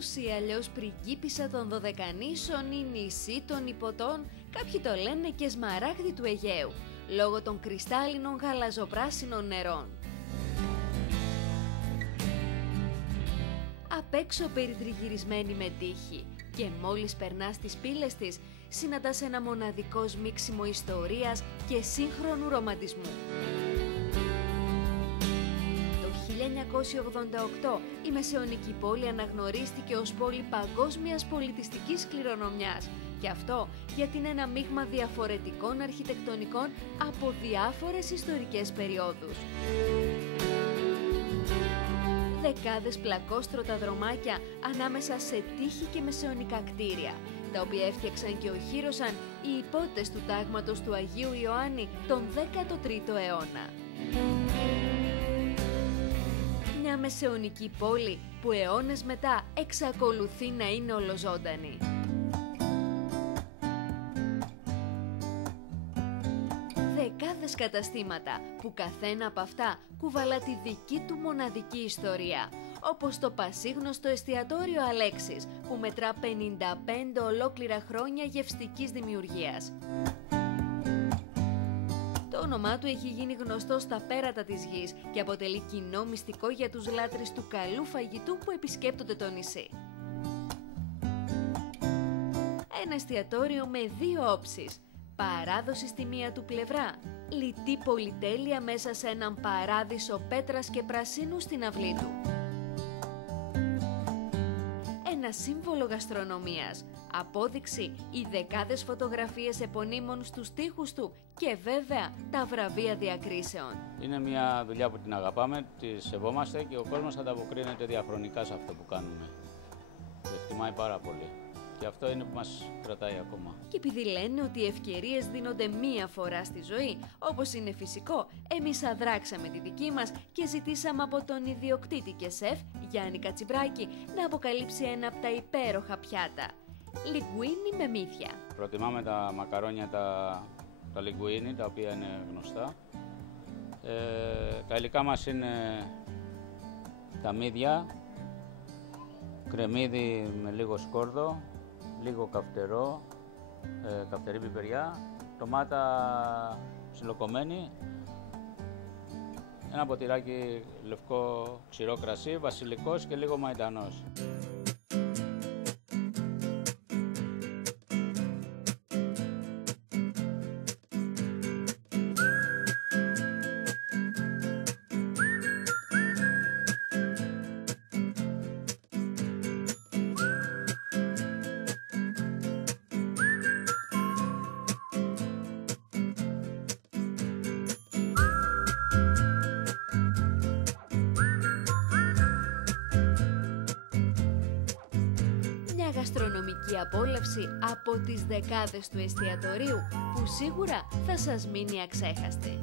αλλιώς ή αλλιώς πριγκίπισσα των Δωδεκανήσων ή νησί των Ιππωτών, κάποιοι το λένε και σμαράγδι του Αιγαίου, λόγω των κρυστάλλινων γαλαζοπράσινων νερών. Απ' έξω περιτριγυρισμένη με τείχη και μόλις περνάς τις πύλες της, συναντάς ένα μοναδικό σμίξιμο ιστορίας και σύγχρονου ρομαντισμού. Το 1988 η Μεσαιωνική πόλη αναγνωρίστηκε ως πόλη παγκόσμιας πολιτιστικής κληρονομιάς, και αυτό γιατί είναι ένα μείγμα διαφορετικών αρχιτεκτονικών από διάφορες ιστορικές περιόδους. Δεκάδες πλακόστρωτα δρομάκια ανάμεσα σε τείχη και μεσαιωνικά κτίρια, τα οποία έφτιαξαν και οχύρωσαν οι υπότες του τάγματος του Αγίου Ιωάννη τον 13ο αιώνα. Μια μεσαιωνική πόλη που αιώνες μετά εξακολουθεί να είναι ολοζώντανη. Δεκάδες καταστήματα που καθένα από αυτά κουβαλά τη δική του μοναδική ιστορία, όπως το πασίγνωστο εστιατόριο Αλέξης, που μετρά 55 ολόκληρα χρόνια γευστικής δημιουργίας. Το όνομά του έχει γίνει γνωστό στα πέρατα της γης και αποτελεί κοινό μυστικό για τους λάτρεις του καλού φαγητού που επισκέπτονται το νησί. Ένα εστιατόριο με δύο όψεις. Παράδοση στη μία του πλευρά, λιτή πολυτέλεια μέσα σε έναν παράδεισο πέτρας και πρασίνου στην αυλή του. Ένα σύμβολο γαστρονομίας, απόδειξη οι δεκάδες φωτογραφίες επωνύμων στους τοίχους του και βέβαια τα βραβεία διακρίσεων. Είναι μια δουλειά που την αγαπάμε, τη σεβόμαστε και ο κόσμος ανταποκρίνεται διαχρονικά σε αυτό που κάνουμε. Το εκτιμάει πάρα πολύ. Και αυτό είναι που μας κρατάει ακόμα. Και επειδή λένε ότι οι ευκαιρίες δίνονται μία φορά στη ζωή, όπως είναι φυσικό, εμείς αδράξαμε τη δική μας και ζητήσαμε από τον ιδιοκτήτη και σεφ, Γιάννη Κατσιμπράκη, να αποκαλύψει ένα από τα υπέροχα πιάτα. Λιγκουίνι με μύθια. Προτιμάμε τα μακαρόνια τα λιγκουίνι, τα οποία είναι γνωστά. Τα υλικά μας είναι τα μύδια, κρεμμύδι με λίγο σκόρδο, λίγο καυτερό, καυτερή πιπεριά, ντομάτα ψιλοκομμένη, ένα ποτηράκι λευκό ξηρό κρασί, βασιλικός και λίγο μαϊντανός. Γαστρονομική απόλαυση από τις δεκάδες του εστιατορίου που σίγουρα θα σας μείνει αξέχαστη.